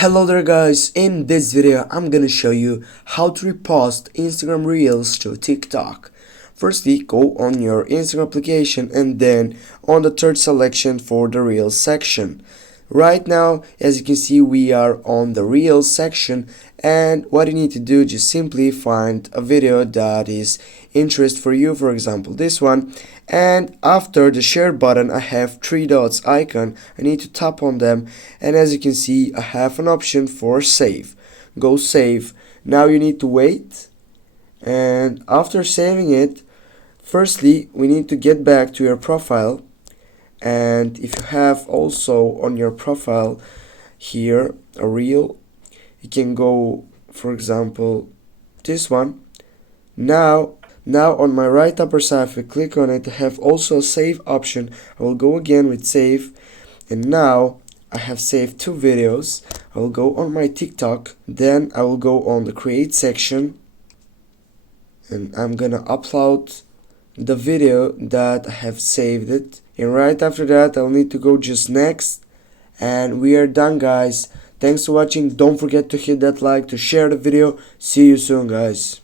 Hello there guys, in this video I'm gonna show you how to repost Instagram Reels to TikTok. Firstly, go on your Instagram application and then on the third selection for the Reels section. Right now, as you can see, we are on the Reels section, and what you need to do, just simply find a video that is interest for you, for example this one, and after the share button I have three dots icon. I need to tap on them, and as you can see I have an option for save. Go save. Now you need to wait, and after saving it, firstly we need to get back to your profile. And if you have also on your profile here a reel, you can go, for example, this one. Now on my right upper side, if I click on it, I have also a save option. I will go again with save, and now I have saved two videos. I will go on my TikTok, then I will go on the create section, and I'm gonna upload the video that I have saved it, and right after that I'll need to go just next, and we are done guys. Thanks for watching. Don't forget to hit that like, to share the video. See you soon guys.